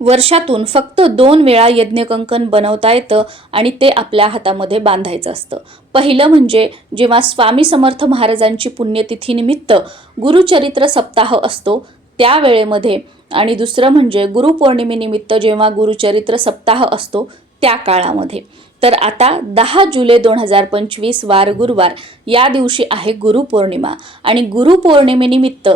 वर्षातून फक्त दोन वेळा यज्ञकंकण बनवता येतं आणि ते आपल्या हातामध्ये बांधायचं असतं. पहिलं म्हणजे जेव्हा स्वामी समर्थ महाराजांची पुण्यतिथीनिमित्त गुरुचरित्र सप्ताह असतो त्या वेळेमध्ये आणि दुसरं म्हणजे गुरुपौर्णिमेनिमित्त जेव्हा गुरुचरित्र सप्ताह असतो त्या काळामध्ये. तर आता दहा जुलै दोन हजार पंचवीस वार गुरुवार या दिवशी आहे गुरुपौर्णिमा आणि गुरुपौर्णिमेनिमित्त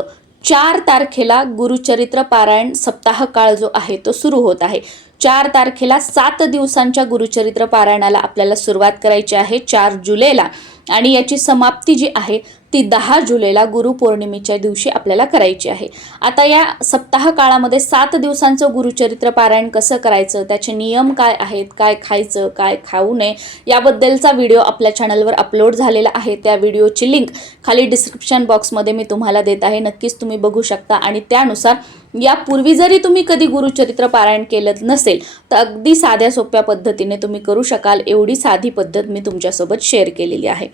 चार तारखेला गुरुचरित्र पारायण सप्ताह काळ जो आहे तो सुरू होत आहे. चार तारखेला सात दिवसांच्या गुरुचरित्र पारायणाला आपल्याला सुरुवात करायची आहे चार जुलैला. आणि याची समाप्ती जी आहे ती दहा जुलैला गुरुपौर्णिमेच्या दिवशी आपल्याला करायची आहे. आता या सप्ताह काळामध्ये सात दिवसांचं गुरुचरित्र पारायण कसं करायचं त्याचे नियम काय आहेत काय खायचं काय खाऊ नये याबद्दलचा व्हिडिओ आपल्या चॅनलवर अपलोड झालेला आहे. त्या व्हिडिओची लिंक खाली डिस्क्रिप्शन बॉक्समध्ये मी तुम्हाला देत आहे. नक्कीच तुम्ही बघू शकता आणि त्यानुसार यापूर्वी जरी तुम्ही कधी गुरुचरित्र पारायण केलं नसेल तर अगदी साध्या सोप्या पद्धतीने तुम्ही करू शकाल. एवढी साधी पद्धत मी तुमच्यासोबत शेअर केलेली आहे.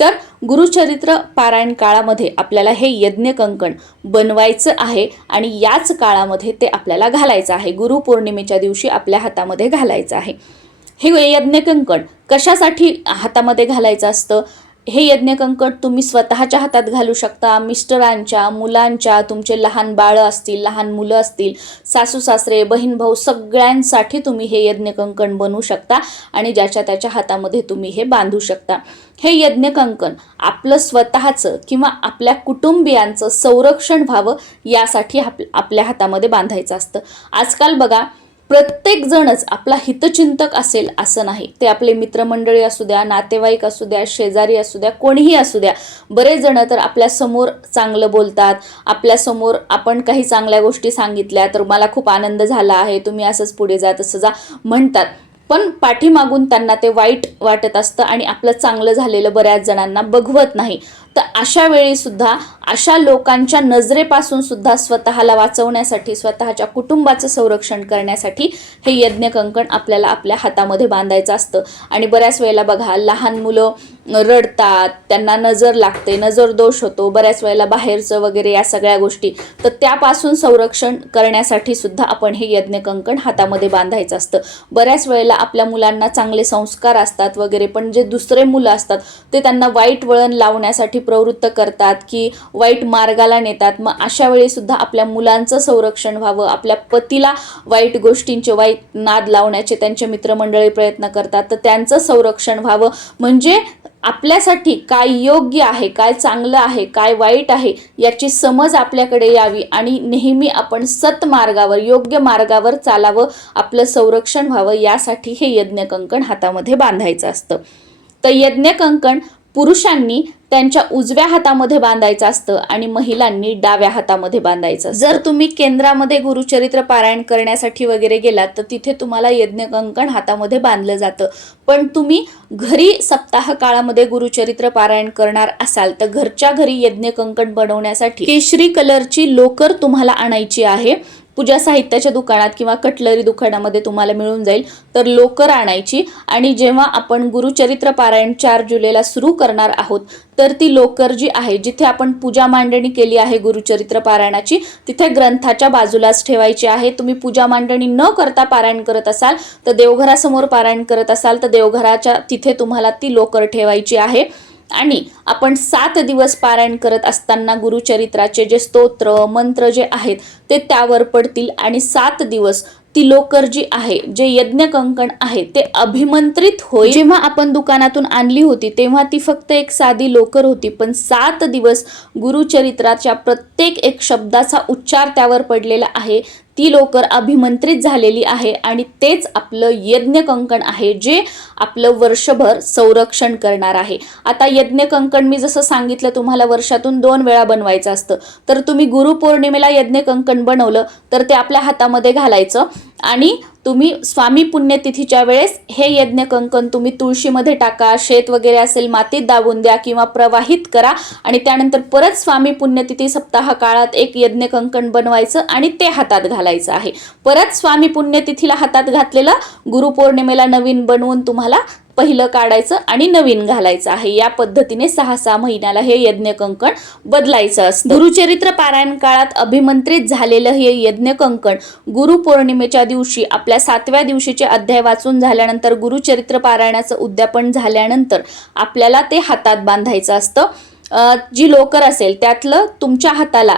तर गुरुचरित्र पारायण काळामध्ये आपल्याला हे यज्ञ कंकण बनवायचं आहे आणि याच काळामध्ये ते आपल्याला घालायचं आहे. गुरुपौर्णिमेच्या दिवशी आपल्या हातामध्ये घालायचं आहे. हे यज्ञ कंकण कशासाठी हातामध्ये घालायचं असतं? हे यज्ञकंकट तुम्ही स्वतःच्या हातात घालू शकता. मिस्टरांच्या मुलांच्या तुमचे लहान बाळं असतील लहान मुलं असतील सासू सासरे बहीण भाऊ सगळ्यांसाठी तुम्ही हे यज्ञकंकण बनवू शकता आणि ज्याच्या त्याच्या हातामध्ये तुम्ही हे बांधू शकता. हे यज्ञकंकण आपलं स्वतःचं किंवा आपल्या कुटुंबियांचं संरक्षण व्हावं यासाठी आप आपल्या हातामध्ये बांधायचं असतं. आजकाल बघा प्रत्येक जणच आपला हितचिंतक असेल असं नाही. ते आपले मित्रमंडळी असू द्या नातेवाईक असू द्या शेजारी असू द्या कोणीही असू द्या. बरेच जण तर आपल्यासमोर चांगलं बोलतात. आपल्यासमोर आपण काही चांगल्या गोष्टी सांगितल्या तर मला खूप आनंद झाला आहे तुम्ही असंच पुढे जा तसं जा म्हणतात. पण पाठीमागून त्यांना ते वाईट वाटत असतं आणि आपलं चांगलं झालेलं बऱ्याच जणांना बघवत नाही. तर अशा वेळीसुद्धा अशा लोकांच्या नजरेपासून सुद्धा स्वतःला वाचवण्यासाठी स्वतःच्या कुटुंबाचं संरक्षण करण्यासाठी हे यज्ञ कंकण आपल्याला आपल्या हातामध्ये बांधायचं असतं. आणि बऱ्याच वेळेला बघा लहान मुलं रडतात त्यांना नजर लागते नजर दोष होतो बऱ्याच वेळेला बाहेरचं वगैरे या सगळ्या गोष्टी. तर त्यापासून संरक्षण करण्यासाठी सुद्धा आपण हे यज्ञ कंकण हातामध्ये बांधायचं असतं. बऱ्याच वेळेला आपल्या मुलांना चांगले संस्कार असतात वगैरे पण जे दुसरे मुलं असतात ते त्यांना वाईट वळण लावण्यासाठी प्रवृत्त करतात की वाईट मार्गाला नेतात. मग अशा वेळी सुद्धा आपल्या मुलांचं संरक्षण व्हावं. आपल्या पतीला वाईट गोष्टींचे वाईट नाद लावण्याचे त्यांचे मित्रमंडळी प्रयत्न करतात. तर त्यांचं संरक्षण व्हावं. म्हणजे आपल्यासाठी काय योग्य आहे काय चांगलं आहे काय वाईट आहे याची समज आपल्याकडे यावी आणि नेहमी आपण सतमार्गावर योग्य मार्गावर चालावं आपलं संरक्षण व्हावं यासाठी हे यज्ञ कंकण हातामध्ये बांधायचं असतं. तर यज्ञ कंकण पुरुषांनी त्यांच्या उजव्या हातामध्ये बांधायचं असतं आणि महिलांनी डाव्या हातामध्ये बांधायचं जर तुम्ही केंद्रामध्ये गुरुचरित्र पारायण करण्यासाठी वगैरे गेलात तर तिथे तुम्हाला यज्ञ कंकण हातामध्ये बांधलं जातं. पण तुम्ही घरी सप्ताह काळामध्ये गुरुचरित्र पारायण करणार असाल तर घरच्या घरी यज्ञ कंकण बनवण्यासाठी केशरी कलरची लोकर तुम्हाला आणायची आहे. पूजा साहित्याच्या दुकानात किंवा कटलरी दुकानामध्ये तुम्हाला मिळून जाईल. तर लोकर आणायची आणि जेव्हा आपण गुरुचरित्र पारायण चार जुलैला सुरू करणार आहोत तर ती लोकर जी आहे जिथे आपण पूजा मांडणी केली आहे गुरुचरित्र पारायणाची तिथे ग्रंथाच्या बाजूलाच ठेवायची आहे. तुम्ही पूजा मांडणी न करता पारायण करत असाल तर देवघरासमोर पारायण करत असाल तर देवघराच्या तिथे तुम्हाला ती लोकर ठेवायची आहे. आणि आपण सात दिवस पारायण करत असताना गुरुचरित्राचे जे स्तोत्र मंत्र जे आहेत ते त्यावर पडतील. आणि सात दिवस ती लोकर जी आहे जे यज्ञ कंकण आहे ते अभिमंत्रित होईल. जेव्हा आपण दुकानातून आणली होती तेव्हा ती फक्त एक साधी लोकर होती. पण सात दिवस गुरुचरित्राच्या प्रत्येक एक शब्दाचा उच्चार त्यावर पडलेला आहे. ती लोकर अभिमंत्रित झालेली आहे आणि तेच आपलं यज्ञ कंकण आहे जे आपलं वर्षभर संरक्षण करणार आहे. आता यज्ञ कंकण मी जसं सांगितलं तुम्हाला वर्षातून दोन वेळा बनवायचं असतं. तर तुम्ही गुरुपौर्णिमेला यज्ञ कंकण बनवलं तर ते आपल्या हातामध्ये घालायचं आणि तुम्ही स्वामी पुण्यतिथीच्या वेळेस हे यज्ञ कंकण तुम्ही तुळशीमध्ये टाका शेत वगैरे असेल मातीत दाबून द्या किंवा प्रवाहित करा आणि त्यानंतर परत स्वामी पुण्यतिथी सप्ताह काळात एक यज्ञ कंकण बनवायचं आणि ते हातात घालायचं आहे. परत स्वामी पुण्यतिथीला हातात घातलेलं गुरुपौर्णिमेला नवीन बनवून तुम्हाला पहिलं काढायचं आणि नवीन घालायचं आहे. या पद्धतीने सहा सहा महिन्याला हे यज्ञ कंकण बदलायचं असतं. गुरुचरित्र पारायण काळात अभिमंत्रित झालेलं हे यज्ञ कंकण गुरुपौर्णिमेच्या दिवशी आपल्या सातव्या दिवशीचे अध्याय वाचून झाल्यानंतर गुरुचरित्र पारायणाचं उद्यापन झाल्यानंतर आपल्याला ते हातात बांधायचं असतं. जी लोकर असेल त्यातलं तुमच्या हाताला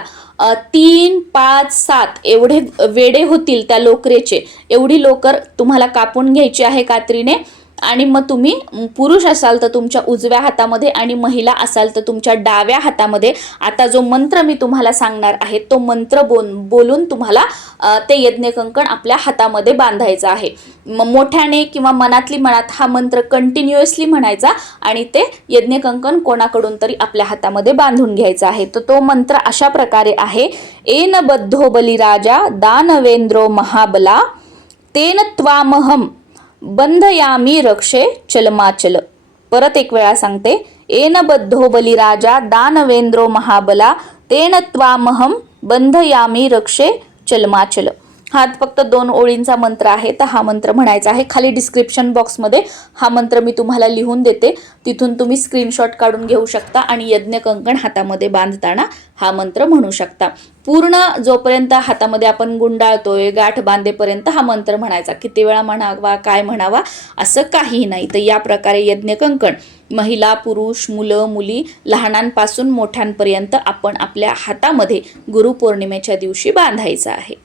तीन पाच सात एवढे वेडे होतील त्या लोकरेचे. एवढी लोकर तुम्हाला कापून घ्यायची आहे कात्रीने. आणि मग तुम्ही पुरुष असाल तर तुमच्या उजव्या हातामध्ये आणि महिला असाल तर तुमच्या डाव्या हातामध्ये. आता जो मंत्र मी तुम्हाला सांगणार आहे तो मंत्र बोल बोलून तुम्हाला ते यज्ञकंकण आपल्या हातामध्ये बांधायचं आहे. मग मोठ्याने किंवा मनातली मनात हा मंत्र कंटिन्युअसली म्हणायचा आणि ते यज्ञकंकण कोणाकडून तरी आपल्या हातामध्ये बांधून घ्यायचा आहे. तर तो मंत्र अशा प्रकारे आहे. एन बद्धो बलिराजा दानवेंद्रो महाबला तेन त्वामहम बंधयामी रक्षे चलमाचल परत एक वेळा सांगते एन बद्धो बलिराजा दानवेंद्रो महाबला तेन त्वामहम बंधयामी रक्षे चलमाचल हा फक्त दोन ओळींचा मंत्र आहे तर हा मंत्र म्हणायचा आहे. खाली डिस्क्रिप्शन बॉक्समध्ये हा मंत्र मी तुम्हाला लिहून देते. तिथून तुम्ही स्क्रीनशॉट काढून घेऊ शकता आणि यज्ञ कंकण हातामध्ये बांधताना हा मंत्र म्हणू शकता. पूर्ण जोपर्यंत हातामध्ये आपण गुंडाळतोय गाठ बांधेपर्यंत हा मंत्र म्हणायचा. किती वेळा म्हणावा काय म्हणावा असं काहीही नाही. तर या प्रकारे यज्ञ कंकण महिला पुरुष मुलं मुली लहानांपासून मोठ्यांपर्यंत आपण आपल्या हातामध्ये गुरुपौर्णिमेच्या दिवशी बांधायचं आहे.